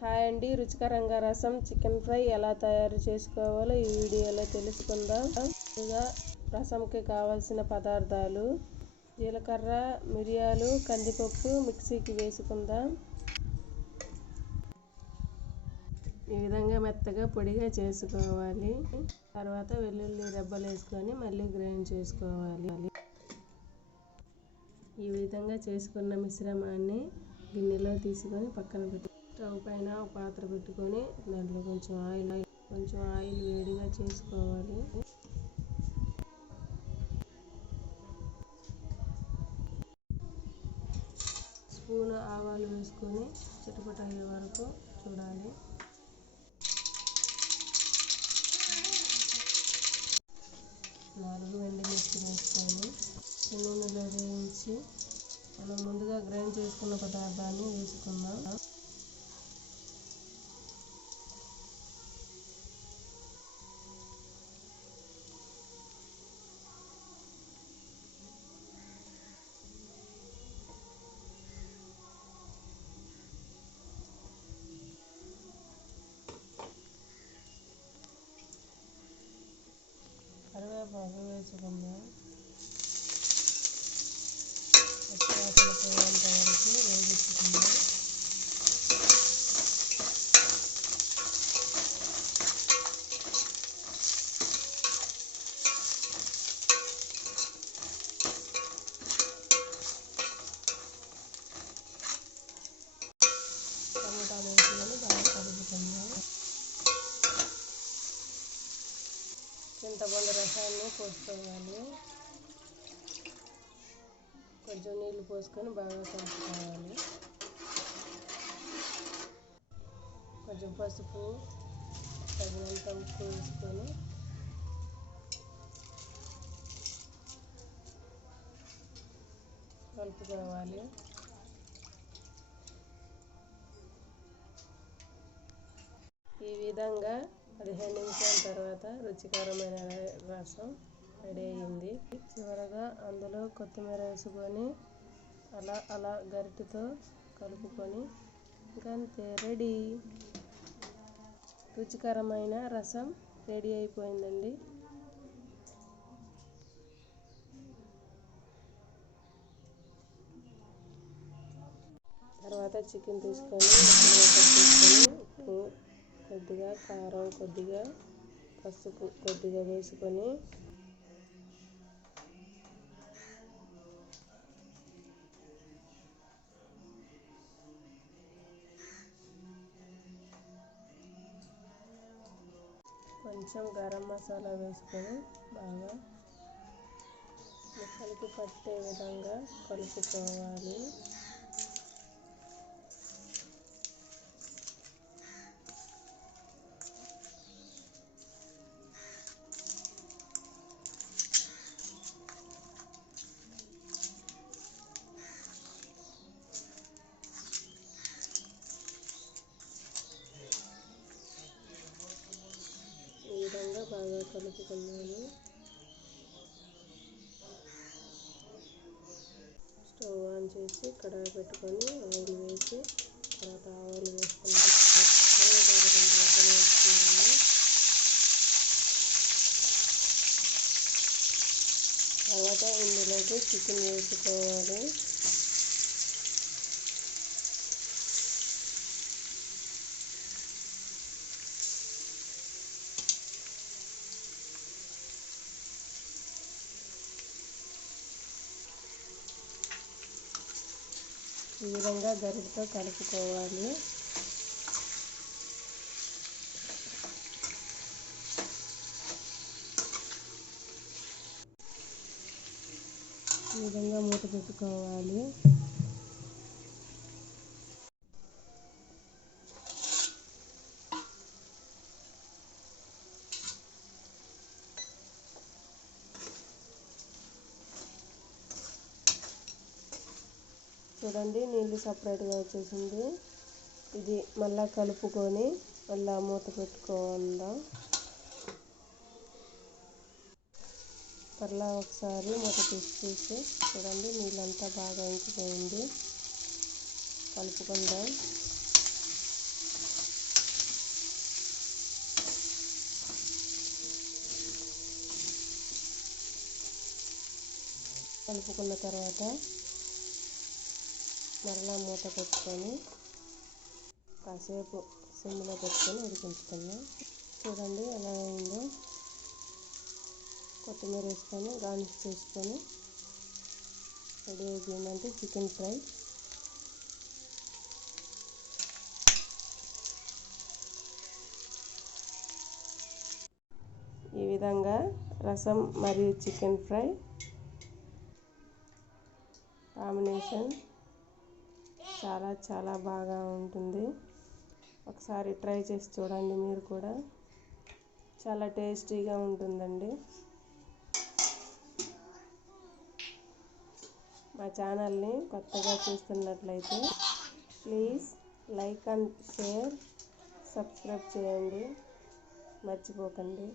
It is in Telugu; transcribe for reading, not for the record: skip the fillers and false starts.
హాయ్ అండి, రుచికరంగా రసం చికెన్ ఫ్రై ఎలా తయారు చేసుకోవాలో ఈ వీడియోలో తెలుసుకుందాం. ముందుగా రసంకి కావాల్సిన పదార్థాలు: జీలకర్ర, మిరియాలు, కందిపప్పు మిక్సీకి వేసుకుందాం. ఈ విధంగా మెత్తగా పొడిగా చేసుకోవాలి. తర్వాత వెల్లుల్లి రెబ్బలు వేసుకొని మళ్ళీ గ్రైండ్ చేసుకోవాలి. ఈ విధంగా చేసుకున్న మిశ్రమాన్ని గిన్నెలో తీసుకొని పక్కన పెట్టి స్టవ్ పైన ఒక పాత్ర పెట్టుకొని దాంట్లో కొంచెం ఆయిల్ వేడిగా చేసుకోవాలి. స్పూన్ ఆవాలు వేసుకొని చిటపటయ్యే వరకు చూడాలి. నాలుగు ఎండుమిర్చి వేసుకొని నూనెలో వేయించి మనం ముందుగా గ్రైండ్ చేసుకున్న పదార్థాన్ని వేసుకుందాం. కరివేపాకు వేసుకుందాం. పచ్చివాసన పోయేంత వరకు వేయించుకుందాం. టమాటాలు వేసుకొని బాగా కలుపుకుందాం. చింతపండు రసాన్ని పోసుకోవాలి. కొంచెం నీళ్ళు పోసుకొని బాగా కలుపుకోవాలి. కొంచెం పసుపు, తగినంత ఉప్పు వేసుకొని కలుపుకోవాలి. ఈ విధంగా 15 నిమిషాల తర్వాత రుచికరమైన రసం రెడీ అయింది. చివరగా అందులో కొత్తిమీర వేసుకొని అలా గరిటెతో కలుపుకొని ఇంకంతే, రెడీ. రుచికరమైన రసం రెడీ అయిపోయిందండి. తర్వాత చికెన్ తీసుకొని ఉప్పు కొద్దిగా, కారం కొద్దిగా, పసుపు కొద్దిగా వేసుకొని కొంచెం గరం మసాలా వేసుకొని బాగా ముక్కలకి పట్టే విధంగా కలుపుకోవాలి. ఈ విధంగా బాగా కలుపుకున్నాను. స్టవ్ ఆన్ చేసి కడాయి పెట్టుకొని ఆయిల్ వేసి తర్వాత ఆవాలు వేసుకుంటాను. తర్వాత ఇందులోకి చికెన్ వేసుకోవాలి. ఈ విధంగా గరిటెతో కలుపుకోవాలి. ఈ విధంగా మూత పెట్టుకోవాలి. చూడండి, నీళ్ళు సపరేట్గా వచ్చేసింది. ఇది మళ్ళీ కలుపుకొని మళ్ళీ మూత పెట్టుకుందాం. మళ్ళీ ఒకసారి మూత తీసి చూడండి, నీళ్ళంతా బాగా ఇంకిపోయింది. కలుపుకుందాం. కలుపుకున్న తర్వాత మరలా మూత పెట్టుకొని కాసేపు సిమ్లో పెట్టుకొని ఉడికించుకుందాం. చూడండి ఎలా అయిందో. కొత్తిమీర వేసుకొని గార్నిష్ చేసుకొని రెడీ అయిపోయిందంటే చికెన్ ఫ్రై. ఈ విధంగా రసం మరియు చికెన్ ఫ్రై కాంబినేషన్ చాలా బాగా ఉంటుంది. ఒకసారి ట్రై చేసి చూడండి మీరు కూడా. చాలా టేస్టీగా ఉంటుందండి. మా ఛానల్ని కొత్తగా చూస్తున్నట్లయితే please like and share, subscribe చేయండి, మర్చిపోకండి.